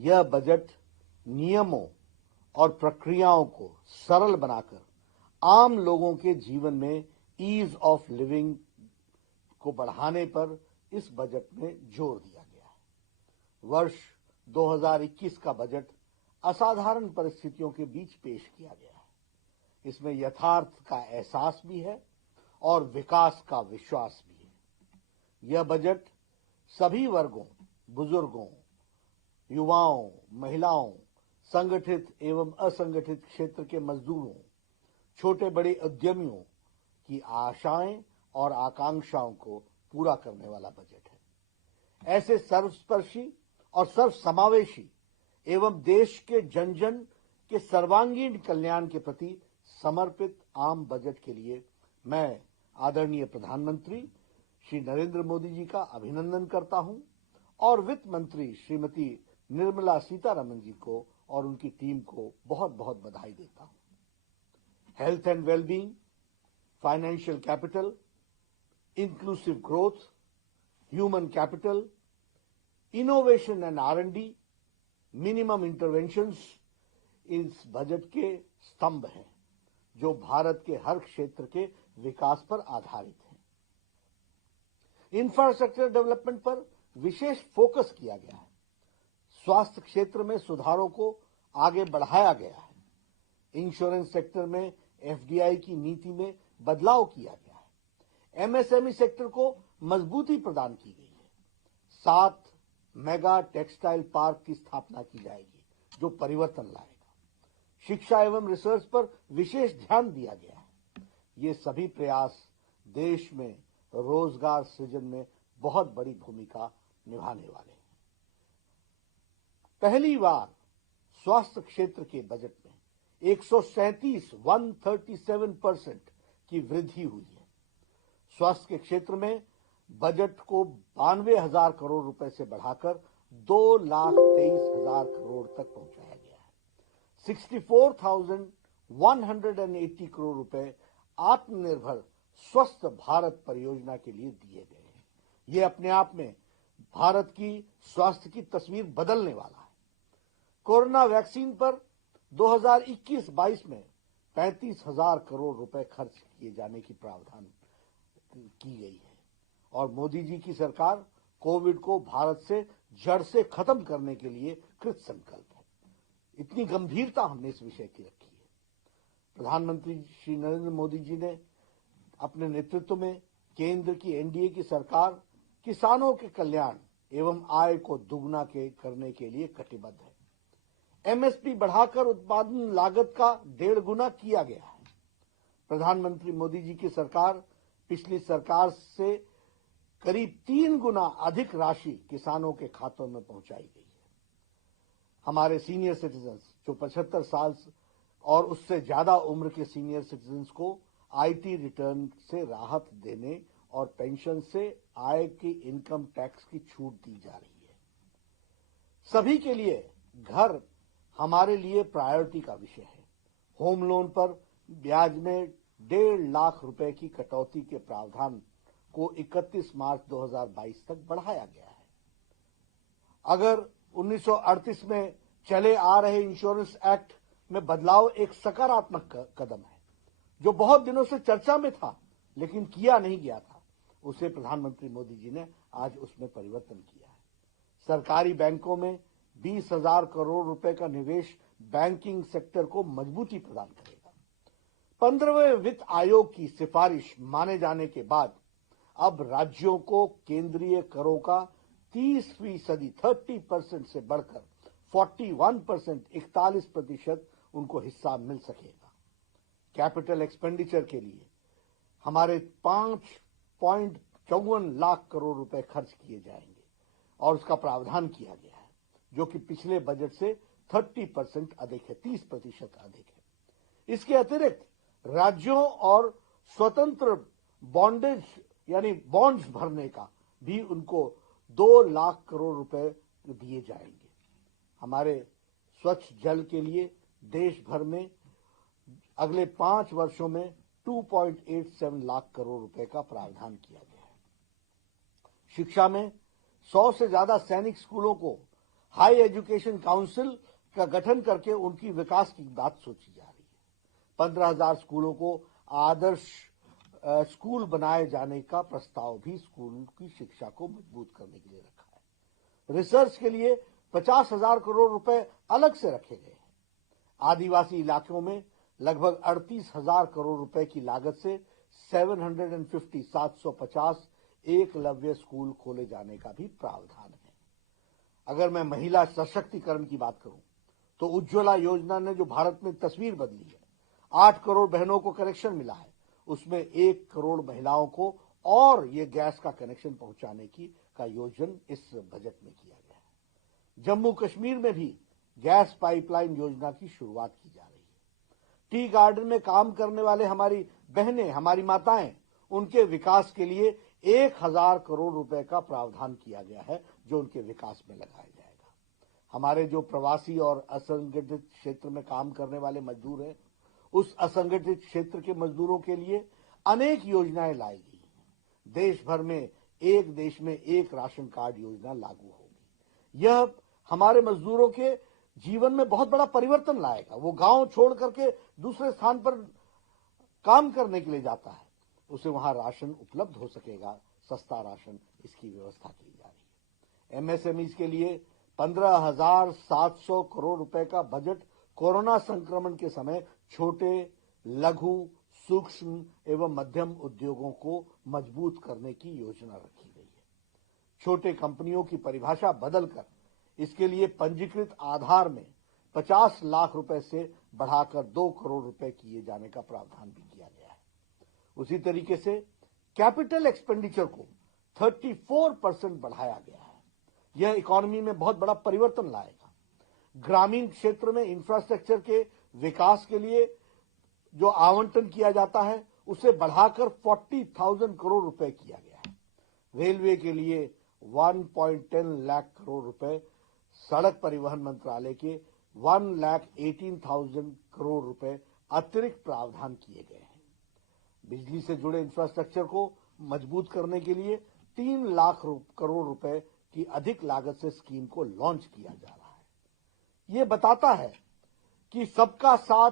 यह बजट नियमों और प्रक्रियाओं को सरल बनाकर आम लोगों के जीवन में ईज ऑफ लिविंग को बढ़ाने पर इस बजट में जोर दिया गया है। वर्ष 2021 का बजट असाधारण परिस्थितियों के बीच पेश किया गया है। इसमें यथार्थ का एहसास भी है और विकास का विश्वास भी है। यह बजट सभी वर्गों, बुजुर्गों, युवाओं, महिलाओं, संगठित एवं असंगठित क्षेत्र के मजदूरों, छोटे बड़े उद्यमियों की आशाएं और आकांक्षाओं को पूरा करने वाला बजट है। ऐसे सर्वस्पर्शी और सर्वसमावेशी एवं देश के जन जन के सर्वांगीण कल्याण के प्रति समर्पित आम बजट के लिए मैं आदरणीय प्रधानमंत्री श्री नरेंद्र मोदी जी का अभिनंदन करता हूं और वित्त मंत्री श्रीमती निर्मला सीतारमण जी को और उनकी टीम को बहुत बहुत बधाई देता हूं। Health and wellbeing, financial capital, inclusive growth, human capital, innovation and R&D, minimum interventions इस बजट के स्तंभ हैं जो भारत के हर क्षेत्र के विकास पर आधारित हैं। इंफ्रास्ट्रक्चर डेवलपमेंट पर विशेष फोकस किया गया है। स्वास्थ्य क्षेत्र में सुधारों को आगे बढ़ाया गया है। इंश्योरेंस सेक्टर में FDI की नीति में बदलाव किया गया है। MSME सेक्टर को मजबूती प्रदान की गई है। 7 मेगा टेक्सटाइल पार्क की स्थापना की जाएगी जो परिवर्तन लाएगा। शिक्षा एवं रिसर्च पर विशेष ध्यान दिया गया है। ये सभी प्रयास देश में रोजगार सृजन में बहुत बड़ी भूमिका निभाने वाले हैं। पहली बार स्वास्थ्य क्षेत्र के बजट में 137% की वृद्धि हुई है। स्वास्थ्य के क्षेत्र में बजट को 92,000 करोड़ रुपए से बढ़ाकर 2,23,000 करोड़ तक पहुंचाया गया है। 64,180 करोड़ रुपए आत्मनिर्भर स्वस्थ भारत परियोजना के लिए दिए गए हैं। ये अपने आप में भारत की स्वास्थ्य की तस्वीर बदलने वाला है। कोरोना वैक्सीन पर 2021-22 में 35,000 करोड़ रुपए खर्च किए जाने की प्रावधान की गई है और मोदी जी की सरकार कोविड को भारत से जड़ से खत्म करने के लिए कृत संकल्प है। इतनी गंभीरता हमने इस विषय की रखी है। प्रधानमंत्री श्री नरेंद्र मोदी जी ने अपने नेतृत्व में केंद्र की NDA की सरकार किसानों के कल्याण एवं आय को दुगना करने के लिए कटिबद्ध है। MSP बढ़ाकर उत्पादन लागत का 1.5 गुना किया गया है। प्रधानमंत्री मोदी जी की सरकार पिछली सरकार से करीब 3 गुना अधिक राशि किसानों के खातों में पहुंचाई गई है। हमारे सीनियर सिटीजन्स जो 75 साल और उससे ज्यादा उम्र के सीनियर सिटीजन्स को IT रिटर्न से राहत देने और पेंशन से आय की इनकम टैक्स की छूट दी जा रही है। सभी के लिए घर हमारे लिए प्रायोरिटी का विषय है। होम लोन पर ब्याज में 1.5 लाख रुपए की कटौती के प्रावधान को 31 मार्च 2022 तक बढ़ाया गया है। अगर 1938 में चले आ रहे इंश्योरेंस एक्ट में बदलाव एक सकारात्मक कदम है जो बहुत दिनों से चर्चा में था लेकिन किया नहीं गया था, उसे प्रधानमंत्री मोदी जी ने आज उसमें परिवर्तन किया है। सरकारी बैंकों में 20,000 करोड़ रुपए का निवेश बैंकिंग सेक्टर को मजबूती प्रदान करेगा। 15वें वित्त आयोग की सिफारिश माने जाने के बाद अब राज्यों को केंद्रीय करों का 30% से बढ़कर 41% उनको हिस्सा मिल सकेगा। कैपिटल एक्सपेंडिचर के लिए हमारे 5.54 लाख करोड़ रुपए खर्च किए जाएंगे और उसका प्रावधान किया गया है जो कि पिछले बजट से 30% अधिक है, 30% अधिक है। इसके अतिरिक्त राज्यों और स्वतंत्र बॉन्डेज यानी बॉन्ड्स भरने का भी उनको 2 लाख करोड़ रुपए दिए जाएंगे। हमारे स्वच्छ जल के लिए देश भर में अगले 5 वर्षों में 2.87 लाख करोड़ रुपए का प्रावधान किया गया है। शिक्षा में 100 से ज्यादा सैनिक स्कूलों को हाई एजुकेशन काउंसिल का गठन करके उनकी विकास की बात सोची जा रही है। 15,000 स्कूलों को आदर्श स्कूल बनाए जाने का प्रस्ताव भी स्कूल की शिक्षा को मजबूत करने के लिए रखा है। रिसर्च के लिए 50,000 करोड़ रुपए अलग से रखे गए हैं। आदिवासी इलाकों में लगभग 38,000 करोड़ रुपए की लागत से 750 एकलव्य स्कूल खोले जाने का भी प्रावधान है। अगर मैं महिला सशक्तिकरण की बात करूं तो उज्ज्वला योजना ने जो भारत में तस्वीर बदली है, 8 करोड़ बहनों को कनेक्शन मिला है, उसमें 1 करोड़ महिलाओं को और ये गैस का कनेक्शन पहुंचाने का योजन इस बजट में किया गया है। जम्मू कश्मीर में भी गैस पाइपलाइन योजना की शुरुआत की जा रही है। टी गार्डन में काम करने वाले हमारी बहनें, हमारी माताएं, उनके विकास के लिए 1,000 करोड़ रुपए का प्रावधान किया गया है, जो उनके विकास में लगाया जाएगा। हमारे जो प्रवासी और असंगठित क्षेत्र में काम करने वाले मजदूर हैं, उस असंगठित क्षेत्र के मजदूरों के लिए अनेक योजनाएं लाई गई हैं। देश भर में एक देश में एक राशन कार्ड योजना लागू होगी। यह हमारे मजदूरों के जीवन में बहुत बड़ा परिवर्तन लाएगा। वो गांव छोड़ करके दूसरे स्थान पर काम करने के लिए जाता है, उसे वहां राशन उपलब्ध हो सकेगा, सस्ता राशन, इसकी व्यवस्था की जा रही है। एमएसएमई के लिए 15,700 करोड़ रुपए का बजट कोरोना संक्रमण के समय छोटे, लघु, सूक्ष्म एवं मध्यम उद्योगों को मजबूत करने की योजना रखी गई है। छोटे कंपनियों की परिभाषा बदलकर इसके लिए पंजीकृत आधार में 50 लाख रुपए से बढ़ाकर 2 करोड़ रुपए किए जाने का प्रावधान भी किया गया है। उसी तरीके से कैपिटल एक्सपेंडिचर को 34% बढ़ाया गया है। यह इकोनॉमी में बहुत बड़ा परिवर्तन लाएगा। ग्रामीण क्षेत्र में इंफ्रास्ट्रक्चर के विकास के लिए जो आवंटन किया जाता है, उसे बढ़ाकर 40,000 करोड़ रुपए किया गया है। रेलवे के लिए 1.10 लाख करोड़ रुपए, सड़क परिवहन मंत्रालय के 1,18,000 करोड़ रुपए अतिरिक्त प्रावधान किए गए हैं। बिजली से जुड़े इंफ्रास्ट्रक्चर को मजबूत करने के लिए 3 लाख करोड़ रुपए की अधिक लागत से स्कीम को लॉन्च किया जा रहा है। ये बताता है कि सबका साथ,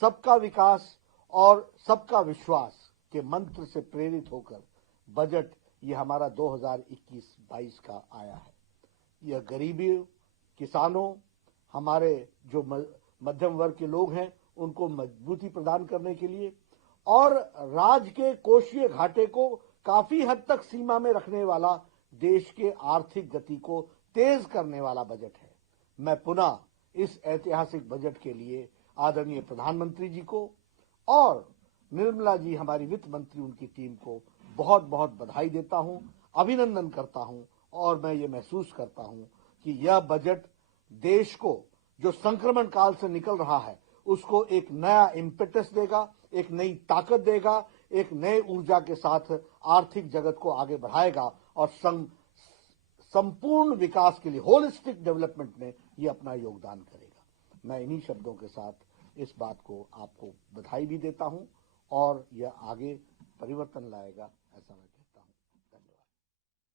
सबका विकास और सबका विश्वास के मंत्र से प्रेरित होकर बजट ये हमारा 2021-22 का आया है। यह गरीबी, किसानों, हमारे जो मध्यम वर्ग के लोग हैं, उनको मजबूती प्रदान करने के लिए और राज्य के कोषीय घाटे को काफी हद तक सीमा में रखने वाला, देश के आर्थिक गति को तेज करने वाला बजट है। मैं पुनः इस ऐतिहासिक बजट के लिए आदरणीय प्रधानमंत्री जी को और निर्मला जी, हमारी वित्त मंत्री, उनकी टीम को बहुत बहुत बधाई देता हूं, अभिनंदन करता हूं और मैं ये महसूस करता हूं कि यह बजट देश को जो संक्रमण काल से निकल रहा है, उसको एक नया इम्पेटस देगा, एक नई ताकत देगा, एक नए ऊर्जा के साथ आर्थिक जगत को आगे बढ़ाएगा और संपूर्ण विकास के लिए, होलिस्टिक डेवलपमेंट में ये अपना योगदान करेगा। मैं इन्हीं शब्दों के साथ इस बात को आपको बधाई भी देता हूं और यह आगे परिवर्तन लाएगा, ऐसा मैं